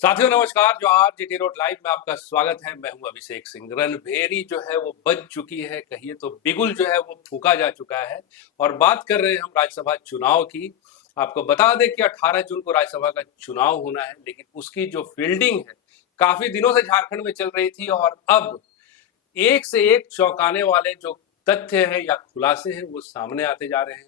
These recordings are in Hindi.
साथियों नमस्कार। जोहार। जीटी रोड लाइव में आपका स्वागत है। मैं हूं अभिषेक सिंह। रणभेरी जो है वो बज चुकी है, कहिए तो बिगुल जो है वो फूका जा चुका है और बात कर रहे हैं हम राज्यसभा चुनाव की। आपको बता दें कि 18 जून को राज्यसभा का चुनाव होना है, लेकिन उसकी जो फील्डिंग है काफी दिनों से झारखंड में चल रही थी और अब एक से एक चौंकाने वाले जो तथ्य है या खुलासे हैं वो सामने आते जा रहे हैं।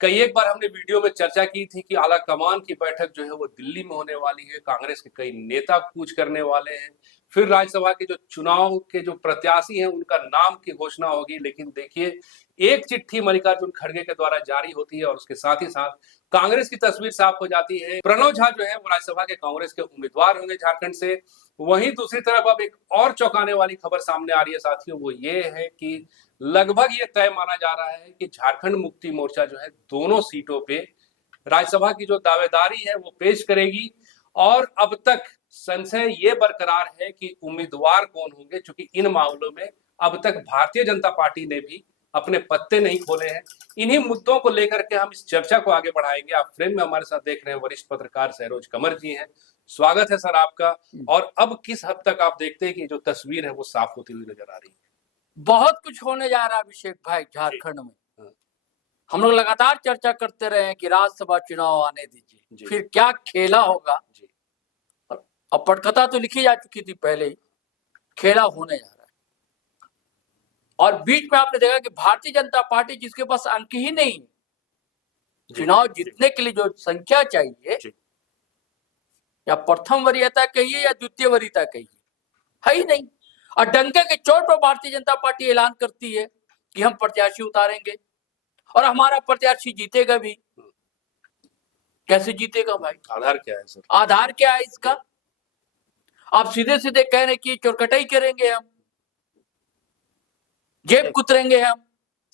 कई एक बार हमने वीडियो में चर्चा की थी कि आला कमान की बैठक जो है वो दिल्ली में होने वाली है, कांग्रेस के कई नेता कूच करने वाले हैं, फिर राज्यसभा के जो चुनाव के जो प्रत्याशी हैं उनका नाम की घोषणा होगी। लेकिन देखिए, एक चिट्ठी मल्लिकार्जुन खड़गे के द्वारा जारी होती है और उसके साथ ही साथ कांग्रेस की तस्वीर साफ हो जाती है। प्रणव झा जो है वो राज्यसभा के कांग्रेस के उम्मीदवार होंगे झारखंड से। वहीं दूसरी तरफ अब एक और चौंकाने वाली खबर सामने आ रही है साथियों, वो ये है कि लगभग ये तय माना जा रहा है कि झारखंड मुक्ति मोर्चा जो है दोनों सीटों पे राज्यसभा की जो दावेदारी है वो पेश करेगी। और अब तक संशय ये बरकरार है कि उम्मीदवार कौन होंगे, क्योंकि इन मामलों में अब तक भारतीय जनता पार्टी ने भी अपने पत्ते नहीं खोले हैं। इन्हीं मुद्दों को लेकर के हम इस चर्चा को आगे बढ़ाएंगे। आप फ्रेम में हमारे साथ देख रहे हैं वरिष्ठ पत्रकार सहरोज कंवर जी हैं। स्वागत है सर आपका। और अब किस हद तक आप देखते हैं कि जो तस्वीर है वो साफ होती हुई नजर आ रही है? बहुत कुछ होने जा रहा है अभिषेक भाई झारखंड में। हम लोग लगातार चर्चा करते रहे कि राज्यसभा चुनाव आने दीजिए, फिर क्या खेला होगा। अब पटकथा तो लिखी जा चुकी थी पहले ही, खेला होने जा रहा है। और बीच में आपने देखा कि भारतीय जनता पार्टी जिसके पास अंक ही नहीं, चुनाव जीतने के लिए जो संख्या चाहिए, या प्रथम वरीयता कहिए या द्वितीय वरीयता कहिए, है ही नहीं। और डंके के चोट पर भारतीय जनता पार्टी ऐलान करती है कि हम प्रत्याशी उतारेंगे और हमारा प्रत्याशी जीतेगा भी। कैसे जीतेगा भाई? आधार क्या है सर? आधार क्या है इसका? आप सीधे सीधे कह रहे कि चोरकटाई करेंगे, हम जेब कुतरेंगे, हम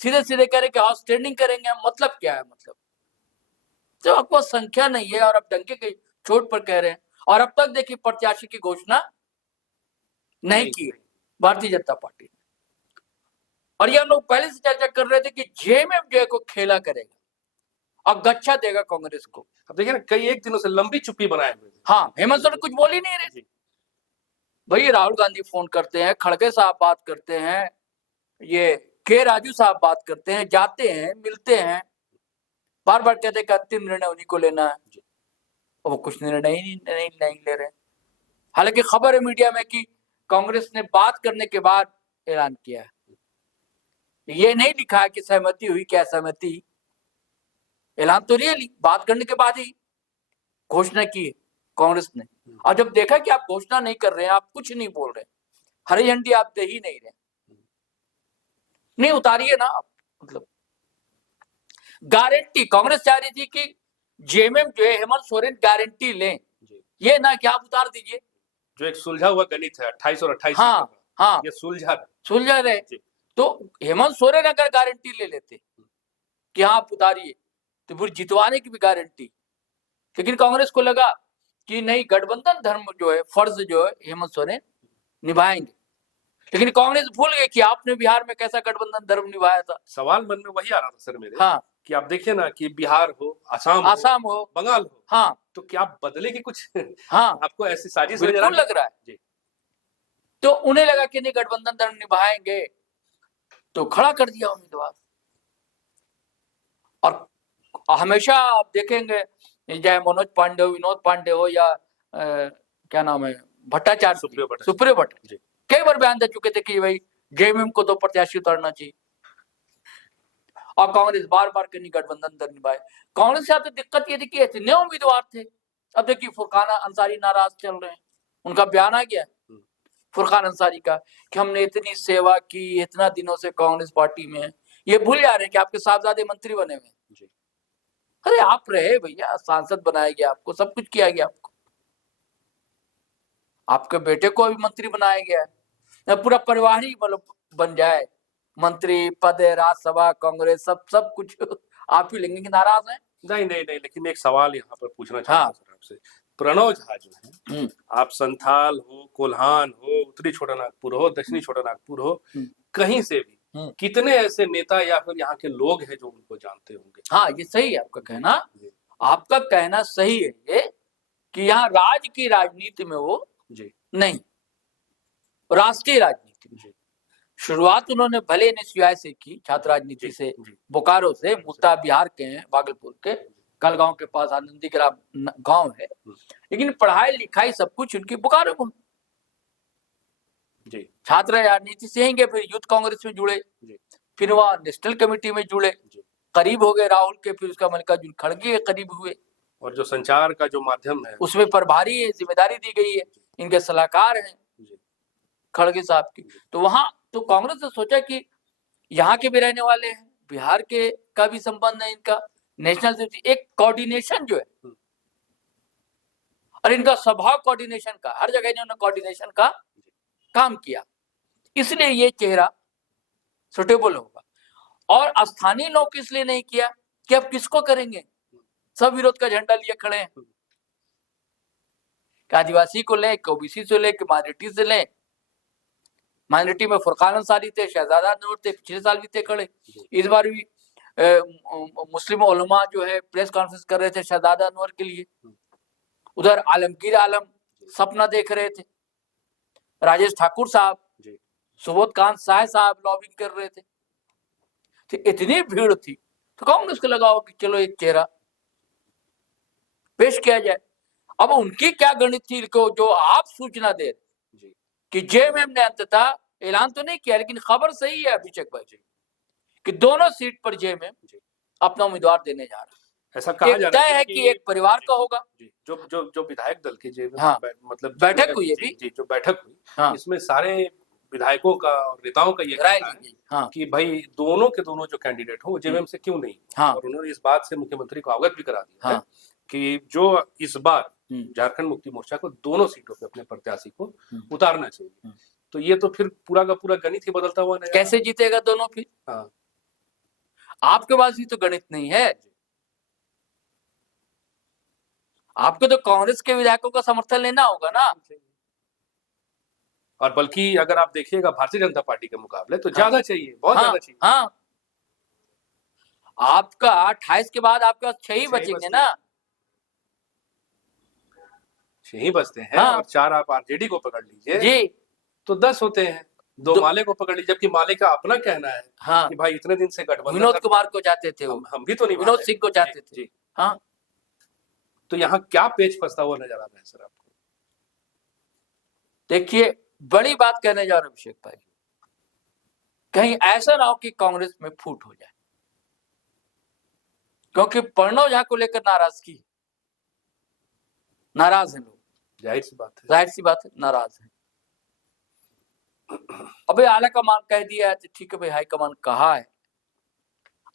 सीधे सीधे कह रहे कि हाउस ट्रेनिंग करेंगे हम। मतलब क्या है? मतलब तो आपको संख्या नहीं है और आप डंके के चोट पर कह रहे हैं। और अब तक देखिए प्रत्याशी की घोषणा नहीं की भारतीय जनता पार्टी। और ये हम लोग पहले से चर्चा कर रहे थे कि जेएमएम जो है को खेला करेगा और गच्छा देगा कांग्रेस को। अब देखिए ना, कई एक दिनों से लंबी चुप्पी बनाए हुए थे। हाँ, हेमंत सोरेन कुछ बोल ही नहीं रहे। भाई राहुल गांधी फोन करते हैं, खड़गे साहब बात करते हैं, ये के राजू साहब बात करते हैं, जाते हैं, मिलते हैं, बार बार कहते हैं कि अंतिम निर्णय उन्हीं को लेना है। और वो कुछ निर्णय ही नहीं ले रहे। हालांकि खबर है मीडिया में कि कांग्रेस ने बात करने के बाद ऐलान किया है। ये नहीं लिखा है कि सहमति हुई, क्या सहमति। ऐलान तो रियली बात करने के बाद ही घोषणा की कांग्रेस ने। और जब देखा कि आप घोषणा नहीं कर रहे हैं, आप कुछ नहीं बोल रहे, हरी झंडी आप दे ही नहीं रहे, नहीं उतारिए ना आप। मतलब गारंटी कांग्रेस चाह रही थी कि जेएमएम जो है हेमंत सोरेन गारंटी लें, ये ना कि आप उतार दीजिए। जो एक सुलझा हुआ गणित है 28 और 28। हाँ, ये सुलझा रहे। तो हेमंत सोरेन अगर गारंटी ले लेते कि हाँ आप उतारिए, तो फिर जितवाने की भी गारंटी। लेकिन कांग्रेस को लगा कि नहीं, गठबंधन धर्म जो है, फर्ज जो है हेमंत सोरेन निभाएंगे। लेकिन कांग्रेस भूल गई कि आपने बिहार में कैसा गठबंधन धर्म निभाया था। सवाल मन में वही आ रहा था सर मेरे। हाँ, कि आप देखिए ना कि बिहार हो, आसाम हो, बंगाल हो, हाँ, तो क्या बदले की कुछ हाँ आपको ऐसी साजिश बिल्कुल लग रहा है जी। तो उन्हें लगा कि नहीं गठबंधन धर्म निभाएंगे, तो खड़ा कर दिया उम्मीदवार। और हमेशा आप देखेंगे, चाहे मनोज पांडे हो, विनोद पांडे हो, या क्या नाम है, भट्टाचार्य, सुप्रियो भट्टाचार्य, कई बार बयान दे चुके थे कि भाई जेएमएम को तो प्रत्याशी उतारना चाहिए। और कांग्रेस बार बार कहीं गठबंधन धर्म निभाए। कांग्रेस से तो दिक्कत ये थी कि इतने उम्मीदवार थे। अब देखिए फुरकान अंसारी नाराज चल रहे हैं, उनका बयान आ गया फुरकान अंसारी का कि हमने इतनी सेवा की, इतना दिनों से कांग्रेस पार्टी में है। ये भूल जा रहे हैं कि आपके साहबजादे मंत्री बने हुए। अरे आप रहे भैया, सांसद बनाया गया आपको, सब कुछ किया गया आपको, आपके बेटे को भी मंत्री बनाया गया है। पूरा परिवार ही मतलब बन जाए मंत्री पद है, राज्यसभा, कांग्रेस, सब कुछ आप ही लेंगे। नाराज हैं? नहीं, लेकिन एक सवाल यहाँ पर पूछना चाहता हूँ सर आपसे। प्रणव झा जो है, आप संथाल हो, कोल्हान हो, उत्तरी छोटा नागपुर हो, दक्षिणी छोटा नागपुर हो, कहीं से भी कितने ऐसे नेता या फिर यहाँ के लोग हैं जो उनको जानते होंगे? हाँ, ये सही है आपका कहना, आपका कहना सही है ये। कि यहाँ राज्य की राजनीति में वो जी नहीं, राष्ट्रीय राजनीति में। जी शुरुआत उन्होंने भले एनएसयूआई से की, छात्र राजनीति जी से, जी बोकारो से, मुद्दा बिहार के हैं, भागलपुर के कलगांव के पास आनंदी ग्राम गांव है, लेकिन पढ़ाई लिखाई सब कुछ उनकी बोकारो में। जी छात्र राजनीति से ही गए, फिर यूथ कांग्रेस में जुड़े, जी फिर वहां नेशनल कमेटी में जुड़े, जी। करीब हो गए राहुल के, फिर उसका मल्लिकार्जुन खड़गे के करीब हुए, और जो संचार का जो माध्यम है उसमें प्रभारी है, जिम्मेदारी दी गई है, इनके सलाहकार हैं जी खड़गे साहब की। तो वहां तो कांग्रेस ने सोचा कि यहाँ के भी रहने वाले हैं, बिहार के का भी संबंध है इनका, नेशनल से एक कोऑर्डिनेशन जो है, और इनका स्वभाव कोऑर्डिनेशन का, हर जगह इन्होंने कोऑर्डिनेशन का काम किया, इसलिए ये चेहरा सुटेबल होगा। और स्थानीय लोग इसलिए नहीं किया कि अब किसको करेंगे, सब विरोध का झंडा लिए खड़े हैं, कि आदिवासी को लें, ओबीसी से लें, माइनॉरिटी से लें। माइनॉरिटी में फुरकान अंसारी थे, शहजादा नूर थे, पिछले साल भी थे खड़े, इस बार भी मुस्लिम उलमा जो है प्रेस कॉन्फ्रेंस कर रहे थे शहजादा नूर के लिए। उधर आलमगीर आलम सपना देख रहे थे, राजेश ठाकुर साहब, सुबोध कांत साय साहब लॉबिंग कर रहे थे। तो इतनी भीड़ थी तो कांग्रेस को लगाओ कि चलो एक चेहरा पेश किया जाए। अब उनकी क्या गणित थी को जो आप सूचना दे कि जेएमएम ने अंततः ऐलान तो नहीं किया, लेकिन खबर सही है अभिषेक भाई जी कि दोनों सीट पर जेएमएम अपना उम्मीदवार देने जा रहा है। ऐसा कहा जा रहा है कि एक परिवार का होगा। जो जो जो विधायक दल की हाँ, मतलब बैठक हुई अभी, जी जो बैठक हुई, हाँ, इसमें सारे विधायकों का और नेताओं का ये कहना है हाँ, कि भाई दोनों के दोनों जो कैंडिडेट हो जेएमएम से क्यों नहीं। हाँ, और उन्होंने इस बात से मुख्यमंत्री को अवगत भी करा दिया हाँ, है कि जो इस बार झारखंड मुक्ति मोर्चा को दोनों सीटों पे अपने प्रत्याशी को उतारना चाहिए। तो ये तो फिर पूरा का पूरा गणित ही बदलता हुआ नहीं, कैसे जीतेगा दोनों फिर? हाँ, आपके पास भी तो गणित नहीं है, आपको तो कांग्रेस के विधायकों का समर्थन लेना होगा ना। और बल्कि अगर आप देखिएगा भारतीय जनता पार्टी के मुकाबले तो ज्यादा चाहिए, बहुत हाँ, ज्यादा चाहिए। हाँ, आपका 28 के बाद आपके पास 6 ही बचेंगे ना, 6 ही बचते हैं। हाँ, और 4 आप आरजेडी को पकड़ लीजिए जी तो 10 होते हैं। 2 माले को पकड़ लीजिए, जबकि माले का अपना कहना है हाँ, कि भाई इतने दिन से गठबंधन, विनोद कुमार को चाहते थे, हम भी तो नहीं, विनोद सिंह को चाहते थे जी। हाँ, तो यहाँ क्या पेच फंसता हुआ नजर आ रहा है सर आपको? देखिए बड़ी बात कहने जा रहा हूं अभिषेक भाई, कहीं ऐसा ना हो कि कांग्रेस में फूट हो जाए, क्योंकि प्रणव झा को लेकर नाराज है लोग, जाहिर सी बात है नाराज है। अबे आला कमान कह दिया है तो ठीक है भाई, हाई कमान कहा है,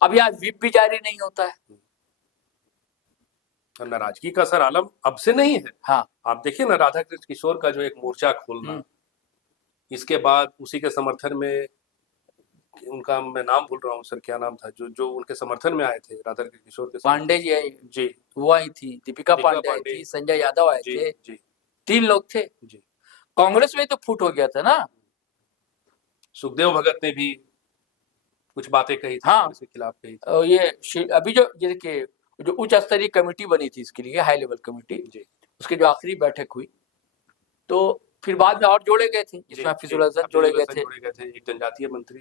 अब यार व्हिप भी जारी नहीं होता है। नाराजगी का सर आलम अब से नहीं है। हाँ, आप देखिए ना राधा कृष्ण किशोर का जो एक मोर्चा खोलना, इसके बाद उसी के समर्थन में उनका, मैं नाम भूल रहा हूँ सर, क्या नाम था, जो उनके समर्थन में आए थे राधा कृष्ण किशोर के, पांडे जी वो आई थी, दीपिका पांडे आई थी, संजय यादव आए थे, 3 लोग थे जी। कांग्रेस में तो फूट हो गया था ना, सुखदेव भगत ने भी कुछ बातें कही थी, हाँ, के खिलाफ कही थी। ये अभी जो देखिए जो उच्च स्तरीय कमेटी बनी थी इसके लिए, हाई लेवल कमेटी, उसकी जो आखिरी बैठक हुई तो फिर बाद में और जोड़े गए थे, जिसमें हफीजुल हसन जोड़े गए थे, एक जनजातीय मंत्री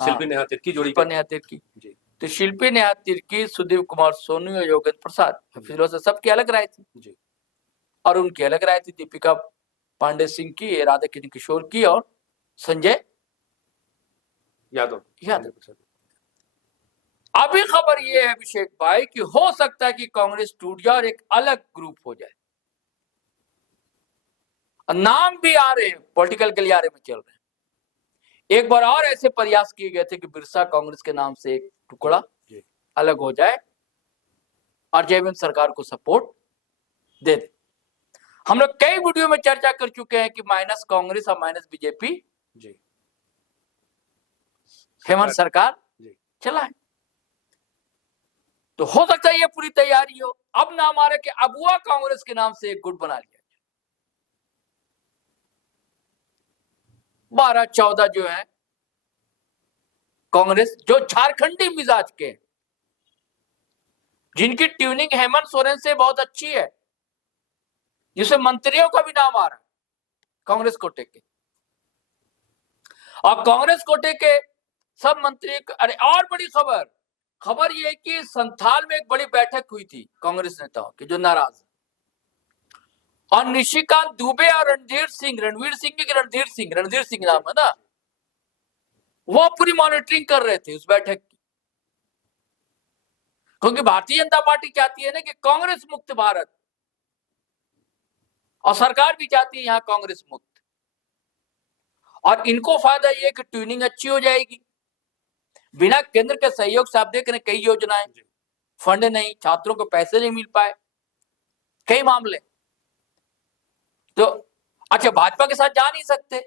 शिल्पी नेहा तिर्की जोड़ी गई। तो शिल्पी नेहा तिर्की, सुदेव कुमार सोनू और योगेंद्र प्रसाद, हफीजुल हसन सबकी अलग राय थी और उनकी अलग राय थी दीपिका पांडे सिंह की, राधा कृष्ण किशोर की और संजय यादव। अभी खबर ये है अभिषेक भाई कि हो सकता है कि कांग्रेस टूट जाए और एक अलग ग्रुप हो जाए। नाम भी आ रहे हैं, पॉलिटिकल गलियारे में चल रहे हैं। एक बार और ऐसे प्रयास किए गए थे कि बिरसा कांग्रेस के नाम से एक टुकड़ा अलग हो जाए और जेएमएम सरकार को सपोर्ट दे दे। हम लोग कई वीडियो में चर्चा कर चुके हैं कि माइनस कांग्रेस और माइनस बीजेपी हेमंत सरकार चला है, तो हो सकता है ये पूरी तैयारी हो। अब नाम आ रहा है कि अबुआ कांग्रेस के नाम से एक गुट बना लिया, 12-14 जो है कांग्रेस, जो झारखंडी मिजाज के, जिनकी ट्यूनिंग हेमंत सोरेन से बहुत अच्छी है, जिसमें मंत्रियों का भी नाम आ रहा है कांग्रेस कोटे के, और कांग्रेस कोटे के सब मंत्री। अरे और बड़ी खबर यह है कि संथाल में एक बड़ी बैठक हुई थी कांग्रेस नेताओं की जो नाराज है, और निशिकांत दुबे और रणधीर सिंह नाम है ना, वो पूरी मॉनिटरिंग कर रहे थे उस बैठक की, क्योंकि भारतीय जनता पार्टी चाहती है ना कि कांग्रेस मुक्त भारत, और सरकार भी चाहती है यहां कांग्रेस मुक्त, और इनको फायदा ये कि ट्यूनिंग अच्छी हो जाएगी। बिना केंद्र के सहयोग से आप देख रहे हैं कई योजनाएं, फंड नहीं, छात्रों को पैसे नहीं मिल पाए, कई मामले। तो अच्छा, भाजपा के साथ जा नहीं सकते,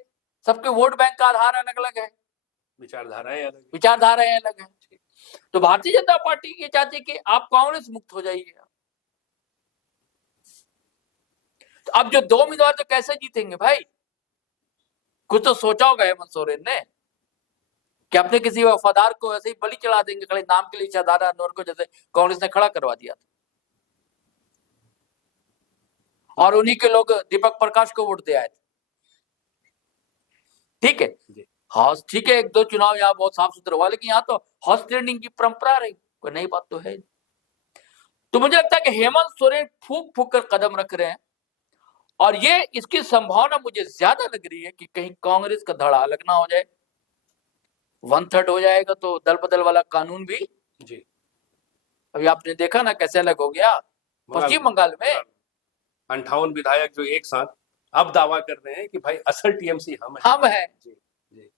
सबके वोट बैंक का आधार अलग अलग है, विचारधाराएं अलग है। तो भारतीय जनता पार्टी ये चाहती है कि आप कांग्रेस मुक्त हो जाइए। तो अब जो दो उम्मीदवार तो कैसे जीतेंगे भाई? कुछ तो सोचा होगा हेमंत सोरेन ने कि अपने किसी वफादार को ऐसे ही बलि चढ़ा देंगे, खड़े नाम के लिए शाहदारा अनवर को जैसे कांग्रेस ने खड़ा करवा दिया था, और उन्हीं के लोग दीपक प्रकाश को वोट दे आए थे। ठीक है, हॉर्स ठीक है, एक दो चुनाव यहाँ बहुत साफ सुथरा हुआ, लेकिन यहाँ तो हॉर्स ट्रेडिंग की परंपरा रही, कोई नई बात तो है। तो मुझे लगता है कि हेमंत सोरेन फूक फूक कर कदम रख रहे हैं, और ये इसकी संभावना मुझे ज्यादा लग रही है कि कहीं कांग्रेस का धड़ा अलग ना हो जाए। 1/3 हो जाएगा तो दल बदल वाला कानून भी जी, अभी आपने देखा ना कैसे अलग हो गया पश्चिम बंगाल में। 58 विधायक जो एक साथ अब दावा कर रहे हैं कि भाई असल टीएमसी हम है जी, जी।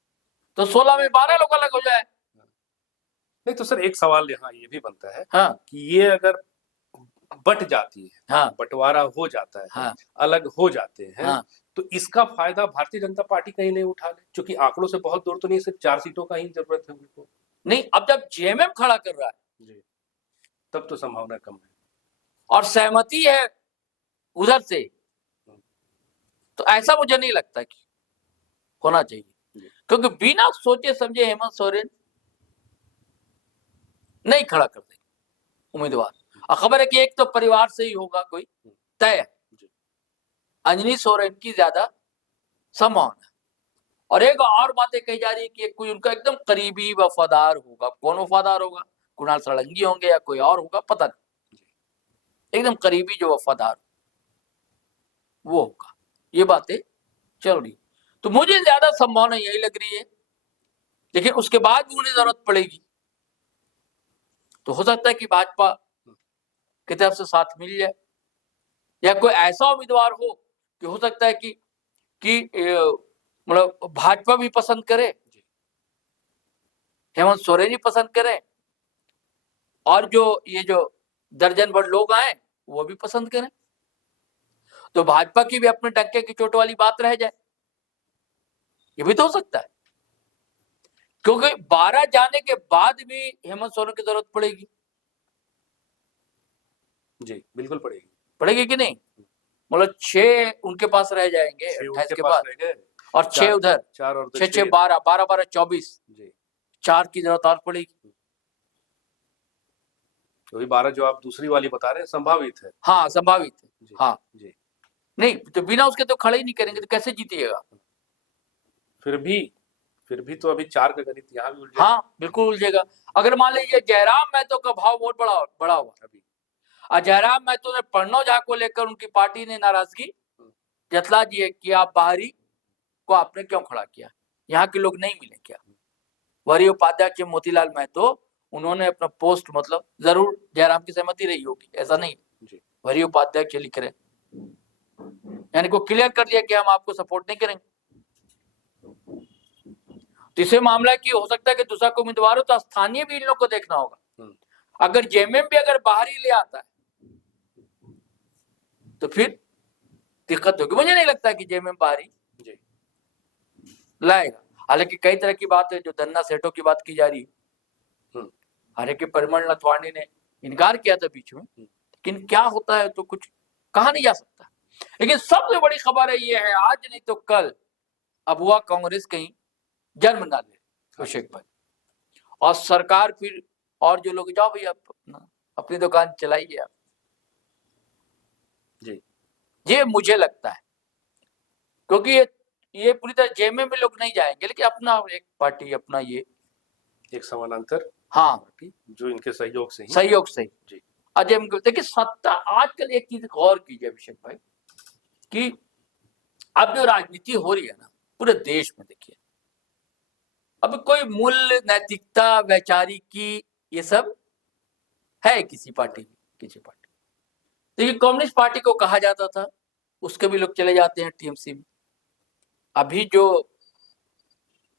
तो 16 में 12 लोग अलग हो जाए। नहीं तो सर एक सवाल यहाँ ये भी बनता है हाँ, कि ये अगर बट जाती है, हाँ, बंटवारा हो जाता है, हाँ, अलग हो जाते हैं, हाँ, तो इसका फायदा भारतीय जनता पार्टी कहीं नहीं उठा ले, क्योंकि आंकड़ों से बहुत दूर तो नहीं, सिर्फ 4 सीटों का ही जरूरत है उनको। नहीं, अब जब जेएमएम खड़ा कर रहा है जी, तब तो संभावना कम है, और सहमति है उधर से, तो ऐसा मुझे नहीं लगता कि होना चाहिए, क्योंकि बिना सोचे समझे हेमंत सोरेन नहीं खड़ा कर देंगे उम्मीदवार। और खबर है कि एक तो परिवार से ही होगा कोई, तय है, अंजनी सोरेन की ज्यादा संभावना। और एक और बातें कही जा रही है कि कोई उनका एकदम करीबी वफादार होगा। कौन वफादार होगा? कुणाल सारंगी होंगे या कोई और होगा, पता नहीं। एकदम करीबी जो वफादार वो होगा, ये बातें चल रही। तो मुझे ज्यादा संभावना यही लग रही है, लेकिन उसके बाद भी उन्हें जरूरत पड़ेगी तो हो सकता है कि भाजपा की तरफ से साथ मिल जाए, या कोई ऐसा उम्मीदवार हो कि हो सकता है कि मतलब भाजपा भी पसंद करे, हेमंत सोरेन ही पसंद करे, और ये जो दर्जन भर लोग आए वो भी पसंद करें, तो भाजपा की भी अपने डंके की चोट वाली बात रह जाए। ये भी तो हो सकता है, क्योंकि 12 जाने के बाद भी हेमंत सोरेन की जरूरत पड़ेगी। जी बिल्कुल पड़ेगी कि नहीं? मतलब 6 उनके पास रह जाएंगे 28 के बाद, और 6 उधर, 4 और 6 6 12 12 12 24 जी, 4 की जरूरत और पड़ेगी। तो 12 जो आप दूसरी वाली बता रहे हैं संभावित है। हाँ, संभावित है। हाँ जी, नहीं तो बिना उसके तो खड़े ही नहीं करेंगे, तो कैसे जीतिएगा? फिर भी तो अभी 4 का गणित यहाँ भी उलझेगा। हाँ बिल्कुल उलझेगा। अगर मान लीजिए जयराम महतो का भाव बहुत बड़ा हुआ अभी, और जयराम महतो ने प्रणव झा को लेकर उनकी पार्टी ने नाराजगी जतला दी है कि आप बाहरी को आपने क्यों खड़ा किया, यहाँ के लोग नहीं मिले क्या? वरीय उपाध्यक्ष मोतीलाल महतो, उन्होंने अपना पोस्ट, मतलब जरूर जयराम की सहमति रही होगी, ऐसा नहीं, वरीय उपाध्यक्ष लिख रहे, यानी को क्लियर कर दिया कि हम आपको सपोर्ट नहीं करेंगे। तीसरे मामला की हो सकता है कि दूसरा कोई उम्मीदवार हो तो स्थानीय भी इन लोग को देखना होगा। अगर जेएमएम भी अगर बाहरी ले आता है तो फिर दिक्कत होगी। मुझे नहीं लगता कि जेएमएम बाहरी लाएगा, हालांकि कई तरह की बात है, जो धन्ना सेठों की बात की जा रही है, हालांकि परिमल नथवाणी ने इनकार किया था बीच में, लेकिन क्या होता है तो कुछ कहा नहीं जा सकता। लेकिन सबसे बड़ी खबर है ये है, आज नहीं तो कल अबुआ कांग्रेस कहीं जन्म ना ले अभिषेक भाई, और सरकार फिर, और जो लोग जाओ भैया अपनी दुकान चलाइए आप जी, ये मुझे लगता है, क्योंकि ये पूरी तरह जेमे में लोग नहीं जाएंगे, लेकिन अपना एक पार्टी, अपना ये एक समानांतर हाँ पार्टी जो इनके सहयोग से ही सहयोग से ही। जी अजय देखिए सत्ता, आजकल एक चीज गौर कीजिए अभिषेक भाई, कि अब जो राजनीति हो रही है ना पूरे देश में, देखिए अब कोई मूल्य, नैतिकता, वैचारिकी, ये सब है किसी पार्टी की, किसी पार्टी। देखिए कम्युनिस्ट पार्टी को कहा जाता था, उसके भी लोग चले जाते हैं टीएमसी में। अभी जो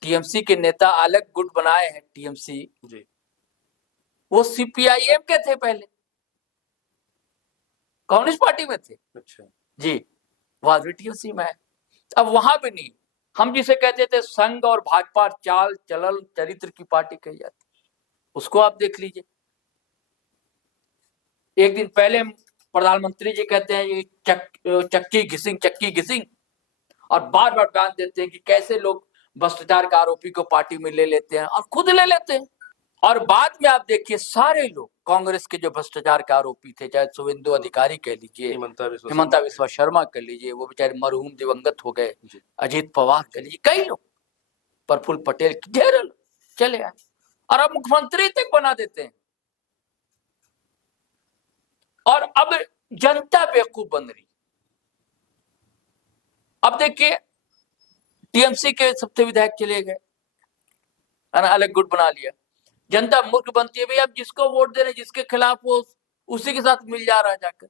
टीएमसी के नेता अलग गुट बनाए हैं टीएमसी, जी वो सीपीआईएम के थे, पहले कम्युनिस्ट पार्टी में थे। अच्छा जी, वो आज भी टीएमसी में है। अब वहां भी नहीं, हम जिसे कहते थे संघ और भाजपा चाल चलन चरित्र की पार्टी कही जाती, उसको आप देख लीजिए। एक दिन पहले प्रधानमंत्री जी कहते हैं ये चक्की घिसिंग, और बार बार बयान देते हैं कि कैसे लोग भ्रष्टाचार का आरोपी को पार्टी में ले लेते हैं, और खुद ले लेते हैं। और बाद में आप देखिए सारे लोग कांग्रेस के जो भ्रष्टाचार के आरोपी थे, चाहे शुभेंदु अधिकारी कह लीजिए, हिमंता विश्वा शर्मा कह लीजिए, वो बेचारे मरहूम दिवंगत हो गए, अजीत पवार कह लीजिए, कई लोग, प्रफुल्ल पटेल, ढेर लोग चले आए, और अब मुख्यमंत्री तक बना देते हैं। और अब जनता बेवकूफ बन रही। अब देखिए टीएमसी के सबसे विधायक चले गए, अलग गुट बना लिया, जनता मूर्ख बनती है भाई, अब जिसको वोट दे रहे, जिसके खिलाफ वो उसी के साथ मिल जा रहा है जाकर।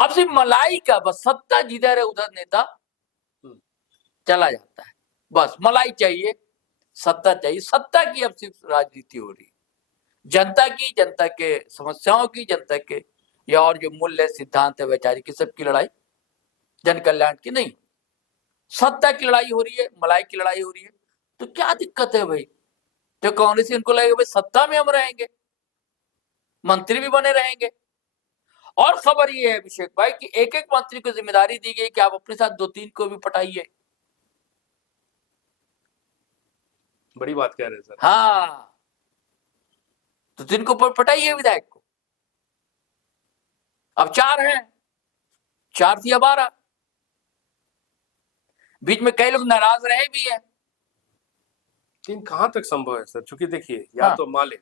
अब सिर्फ मलाई का बस सत्ता जिधर है उधर नेता चला जाता है, बस मलाई चाहिए, सत्ता चाहिए, सत्ता की अब सिर्फ राजनीति हो रही है, जनता की, जनता के समस्याओं की, जनता के या और जो मूल्य सिद्धांत है वैचारिक सबकी लड़ाई, जन कल्याण की नहीं, सत्ता की लड़ाई हो रही है, मलाई की लड़ाई हो रही है। तो क्या दिक्कत है भाई? तो कांग्रेस इनको लगेगा भाई सत्ता में हम रहेंगे, मंत्री भी बने रहेंगे। और खबर ये है अभिषेक भाई कि एक एक मंत्री को जिम्मेदारी दी गई कि आप अपने साथ 2-3 को भी पटाइए। बड़ी बात कह रहे हैं सर। हाँ, तो 2-3 को पटाइए विधायक को। अब 4 हैं, 4 थी, अब 12। बीच में कई लोग नाराज रहे भी हैं। लेकिन कहां तक संभव है सर? क्योंकि देखिए या तो माले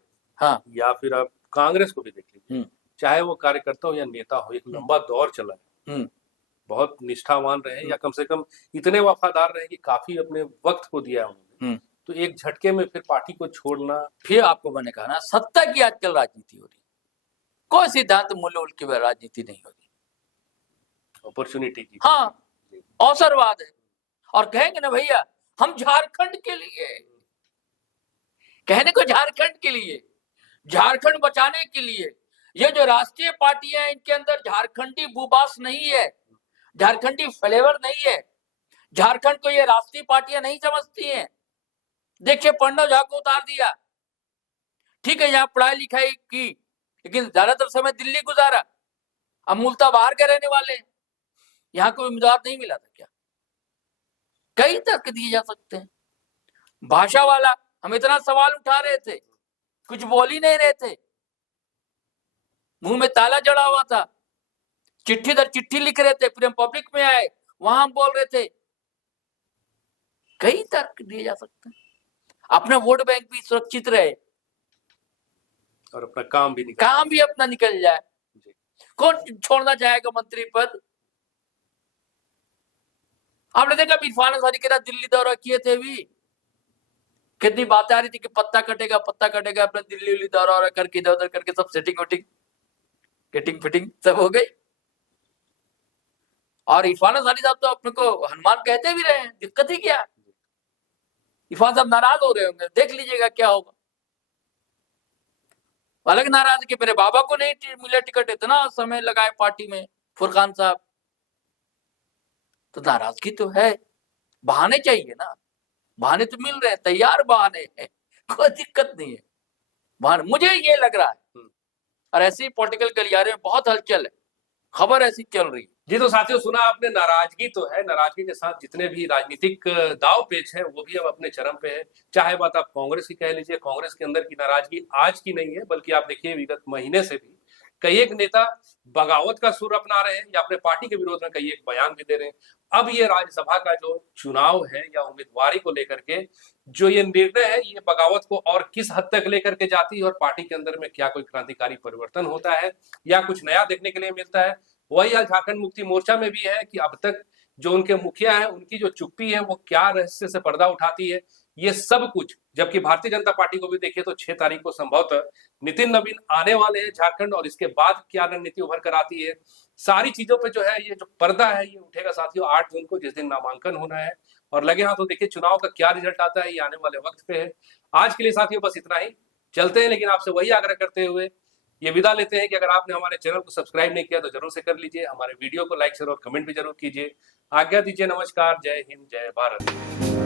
या फिर आप कांग्रेस को भी देख लीजिए, चाहे वो कार्यकर्ता हो या नेता हो, एक लंबा दौर चला है, बहुत निष्ठावान रहे या कम से कम इतने वफादार रहे कि काफी अपने वक्त को दिया उन्होंने, तो एक झटके में फिर पार्टी को छोड़ना। फिर आपको मैंने कहा ना, सत्ता की आजकल राजनीति हो रही, कोई सिद्धांत मूल्य की राजनीति नहीं हो रही, अपॉर्चुनिटी की, हाँ अवसरवाद है। और कहेंगे ना भैया हम झारखंड के लिए, कहने को झारखंड के लिए, झारखंड बचाने के लिए, ये जो राष्ट्रीय पार्टियां हैं इनके अंदर झारखंडी भूबास नहीं है, झारखंडी फ्लेवर नहीं है, झारखंड को ये राष्ट्रीय पार्टियां नहीं समझती हैं। देखिए प्रणव झा को उतार दिया, ठीक है यहाँ पढ़ाई लिखाई की, लेकिन ज्यादातर समय दिल्ली गुजारा, अब मूलतः बाहर के रहने वाले, यहाँ कोई उम्मीदवार नहीं मिला था क्या? कई तर्क दिए जा सकते हैं। भाषा वाला, हम इतना सवाल उठा रहे थे, कुछ बोल ही नहीं रहे थे, मुंह में ताला जड़ा हुआ था, चिट्ठी दर चिट्ठी लिख रहे थे, फिर हम पब्लिक में आए, वहां हम बोल रहे थे। कई तर्क दिए जा सकते हैं। अपना वोट बैंक भी सुरक्षित रहे और अपना काम भी अपना निकल जाए। कौन छोड़ना चाहेगा मंत्री पद? आपने देखा इरफान अंसारी के साथ दिल्ली दौरा किए थे भी, कितनी बातें आ रही थी कि पत्ता कटेगा, अपना दिल्ली दौरा करके इधर उधर करके सब सेटिंग वेटिंग, गेटिंग फिटिंग सब हो गई। और इरफान अंसारी साहब तो अपने को हनुमान कहते भी रहे हैं, दिक्कत ही क्या? इरफान साहब नाराज हो रहे होंगे, देख लीजिएगा क्या होगा। अलग नाराज कि मेरे बाबा को नहीं मिला टिकट, इतना समय लगाए पार्टी में फुरकान साहब, तो नाराजगी तो है, बहाने चाहिए ना, बहाने तो मिल रहे हैं, तैयार बहाने हैं, कोई दिक्कत नहीं है बहाने। मुझे ये लग रहा है, और ऐसी पॉलिटिकल गलियारे में बहुत हलचल है, खबर ऐसी चल रही है। जी तो साथियों, सुना आपने, नाराजगी तो है, नाराजगी के साथ जितने भी राजनीतिक दाव पेच है वो भी अब अपने चरम पे है। चाहे बात आप कांग्रेस की कह लीजिए, कांग्रेस के अंदर की नाराजगी आज की नहीं है, बल्कि आप देखिए विगत महीने से भी कई एक नेता बगावत का सुर अपना रहे हैं या अपने पार्टी के विरोध में कई एक बयान भी दे रहे हैं। अब ये राज्यसभा का जो चुनाव है या उम्मीदवारी को लेकर के जो ये निर्णय है, ये बगावत को और किस हद तक लेकर के जाती है और पार्टी के अंदर में क्या कोई क्रांतिकारी परिवर्तन होता है या कुछ नया देखने के लिए मिलता है। वही हाल झारखंड मुक्ति मोर्चा में भी है कि अब तक जो उनके मुखिया है उनकी जो चुप्पी है वो क्या रहस्य से पर्दा उठाती है, ये सब कुछ। जबकि भारतीय जनता पार्टी को भी देखिए तो 6 तारीख को संभवतः नितिन नवीन आने वाले हैं झारखंड, और इसके बाद क्या रणनीति उभर कर आती है, सारी चीजों पे जो है ये जो पर्दा है ये उठेगा साथियों 8 जून को, जिस दिन नामांकन होना है। और लगे हाथ तो देखिए चुनाव का क्या रिजल्ट आता है, ये आने वाले वक्त पे है। आज के लिए साथियों बस इतना ही, चलते हैं, लेकिन आपसे वही आग्रह करते हुए ये विदा लेते हैं कि अगर आपने हमारे चैनल को सब्सक्राइब नहीं किया तो जरूर से कर लीजिए, हमारे वीडियो को लाइक शेयर और कमेंट भी जरूर कीजिए। आज्ञा दीजिए, नमस्कार, जय हिंद, जय भारत।